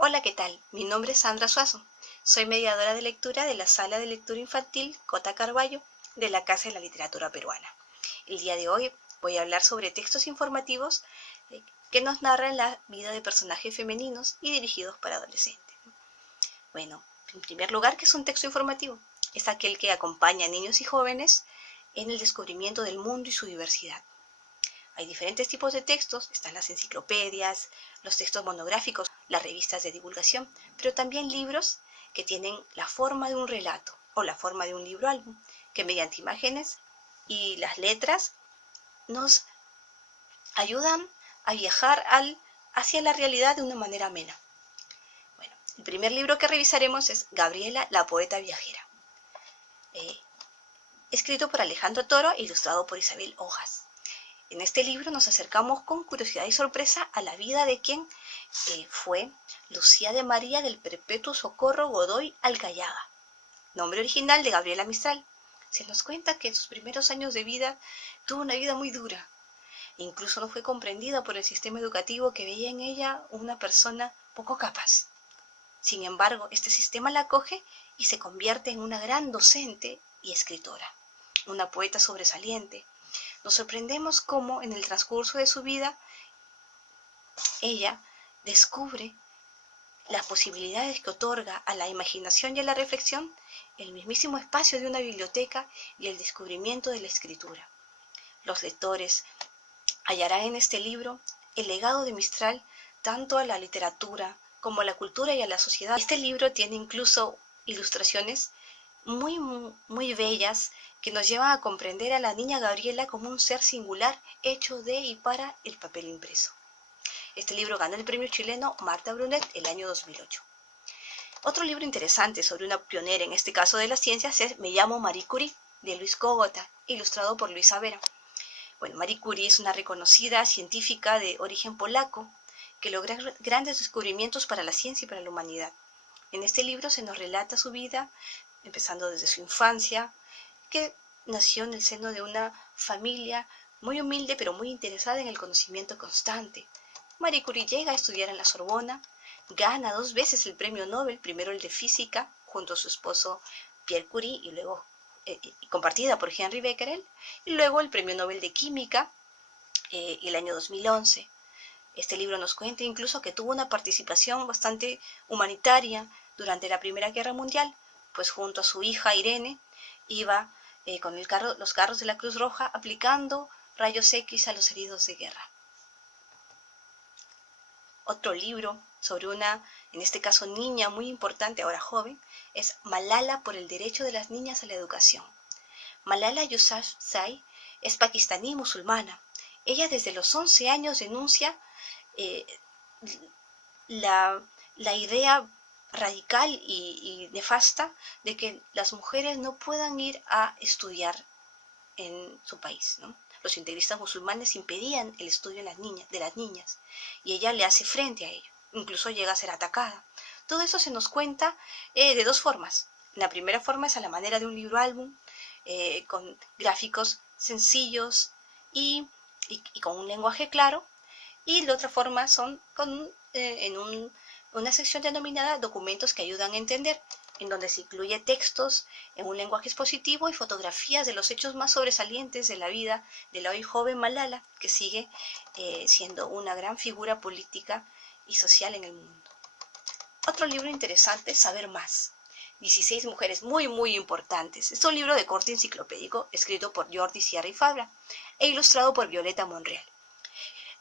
Hola, ¿qué tal? Mi nombre es Sandra Suazo. Soy mediadora de lectura de la Sala de Lectura Infantil Cota Carballo de la Casa de la Literatura Peruana. El día de hoy voy a hablar sobre textos informativos que nos narran la vida de personajes femeninos y dirigidos para adolescentes. Bueno, en primer lugar, ¿qué es un texto informativo? Es aquel que acompaña a niños y jóvenes en el descubrimiento del mundo y su diversidad. Hay diferentes tipos de textos, están las enciclopedias, los textos monográficos, las revistas de divulgación, pero también libros que tienen la forma de un relato o la forma de un libro álbum, que mediante imágenes y las letras nos ayudan a viajar hacia la realidad de una manera amena. Bueno, el primer libro que revisaremos es Gabriela, la poeta viajera, escrito por Alejandro Toro e ilustrado por Isabel Hojas. En este libro nos acercamos con curiosidad y sorpresa a la vida de quien fue Lucía de María del Perpetuo Socorro Godoy Alcayaga, nombre original de Gabriela Mistral. Se nos cuenta que en sus primeros años de vida tuvo una vida muy dura. Incluso no fue comprendida por el sistema educativo, que veía en ella una persona poco capaz. Sin embargo, este sistema la acoge y se convierte en una gran docente y escritora, una poeta sobresaliente. Nos sorprendemos cómo en el transcurso de su vida ella descubre las posibilidades que otorga a la imaginación y a la reflexión el mismísimo espacio de una biblioteca y el descubrimiento de la escritura. Los lectores hallarán en este libro el legado de Mistral tanto a la literatura como a la cultura y a la sociedad. Este libro tiene incluso ilustraciones muy bellas que nos llevan a comprender a la niña Gabriela como un ser singular hecho de y para el papel impreso. Este libro ganó el premio chileno Marta Brunet el año 2008. Otro libro interesante sobre una pionera, en este caso de las ciencias, es Me llamo Marie Curie, de Luis Cogota, ilustrado por Luisa Vera. Bueno, Marie Curie es una reconocida científica de origen polaco que logra grandes descubrimientos para la ciencia y para la humanidad. En este libro se nos relata su vida, empezando desde su infancia, que nació en el seno de una familia muy humilde pero muy interesada en el conocimiento constante. Marie Curie llega a estudiar en la Sorbona, gana 2 veces el premio Nobel, primero el de física junto a su esposo Pierre Curie y luego compartida por Henry Becquerel, y luego el premio Nobel de química el año 2011. Este libro nos cuenta incluso que tuvo una participación bastante humanitaria durante la Primera Guerra Mundial, pues junto a su hija Irene iba con los carros de la Cruz Roja aplicando rayos X a los heridos de guerra. Otro libro sobre una, en este caso niña muy importante, ahora joven, es Malala por el derecho de las niñas a la educación. Malala Yousafzai es pakistaní musulmana. Ella desde los 11 años denuncia la idea radical y nefasta de que las mujeres no puedan ir a estudiar en su país, ¿no? Los integristas musulmanes impedían el estudio de las niñas y ella le hace frente a ello, incluso llega a ser atacada. Todo eso se nos cuenta de 2 formas. La primera forma es a la manera de un libro álbum, con gráficos sencillos y con un lenguaje claro, y la otra forma son una sección denominada documentos que ayudan a entender, en donde se incluye textos en un lenguaje expositivo y fotografías de los hechos más sobresalientes de la vida de la hoy joven Malala, que sigue siendo una gran figura política y social en el mundo. Otro libro interesante es Saber Más, 16 mujeres muy importantes. Es un libro de corte enciclopédico escrito por Jordi Sierra y Fabra e ilustrado por Violeta Monreal.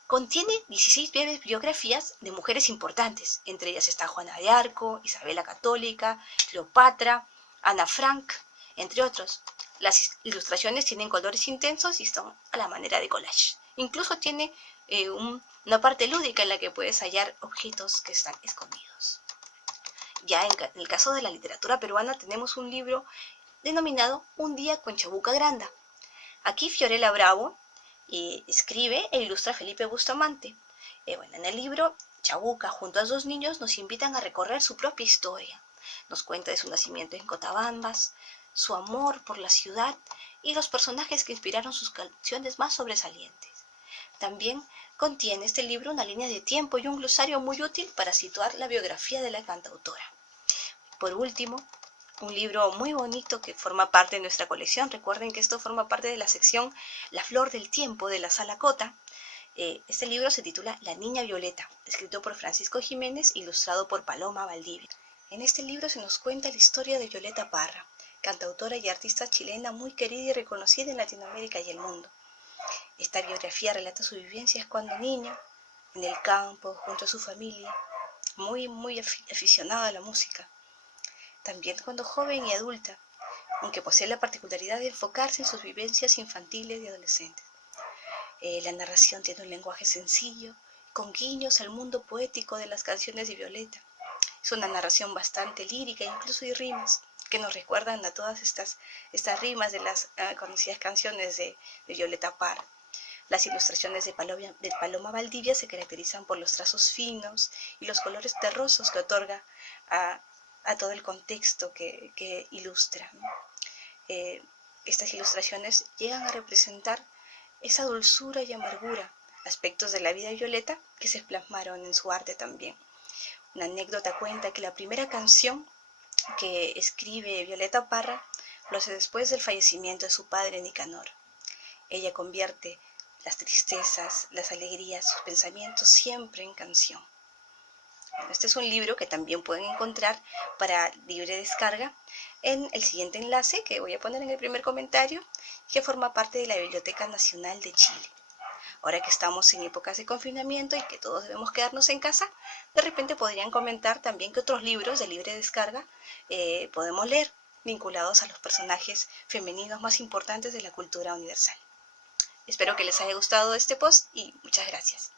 Contiene 16 breves biografías de mujeres importantes, entre ellas está Juana de Arco, Isabel la Católica, Cleopatra, Ana Frank, entre otros. Las ilustraciones tienen colores intensos y son a la manera de collage. Incluso tiene una parte lúdica en la que puedes hallar objetos que están escondidos. Ya en el caso de la literatura peruana tenemos un libro denominado Un día con Chabuca Granda. Aquí Fiorella Bravo escribe e ilustra Felipe Bustamante. En el libro, Chabuca junto a 2 niños nos invitan a recorrer su propia historia. Nos cuenta de su nacimiento en Cotabambas, su amor por la ciudad y los personajes que inspiraron sus canciones más sobresalientes. También Contiene este libro una línea de tiempo y un glosario muy útil para situar la biografía de la cantautora. Por último, un libro muy bonito que forma parte de nuestra colección. Recuerden que esto forma parte de la sección La Flor del Tiempo de la Sala Cota. Este libro se titula La Niña Violeta, escrito por Francisco Jiménez, ilustrado por Paloma Valdivia. En este libro se nos cuenta la historia de Violeta Parra, cantautora y artista chilena muy querida y reconocida en Latinoamérica y el mundo. Esta biografía relata sus vivencias cuando niña, en el campo, junto a su familia, muy aficionada a la música. También cuando joven y adulta, aunque posee la particularidad de enfocarse en sus vivencias infantiles y adolescentes. La narración tiene un lenguaje sencillo, con guiños al mundo poético de las canciones de Violeta. Es una narración bastante lírica, incluso hay rimas que nos recuerdan a todas estas rimas de las conocidas canciones de Violeta Parra. Las ilustraciones de Paloma Valdivia se caracterizan por los trazos finos y los colores terrosos que otorga a todo el contexto que ilustra. Estas ilustraciones llegan a representar esa dulzura y amargura, aspectos de la vida de Violeta que se plasmaron en su arte también. Una anécdota cuenta que la primera canción que escribe Violeta Parra lo hace después del fallecimiento de su padre Nicanor. Ella convierte las tristezas, las alegrías, sus pensamientos siempre en canción. Este es un libro que también pueden encontrar para libre descarga en el siguiente enlace que voy a poner en el primer comentario, que forma parte de la Biblioteca Nacional de Chile. Ahora que estamos en épocas de confinamiento y que todos debemos quedarnos en casa, de repente podrían comentar también que otros libros de libre descarga podemos leer vinculados a los personajes femeninos más importantes de la cultura universal. Espero que les haya gustado este post y muchas gracias.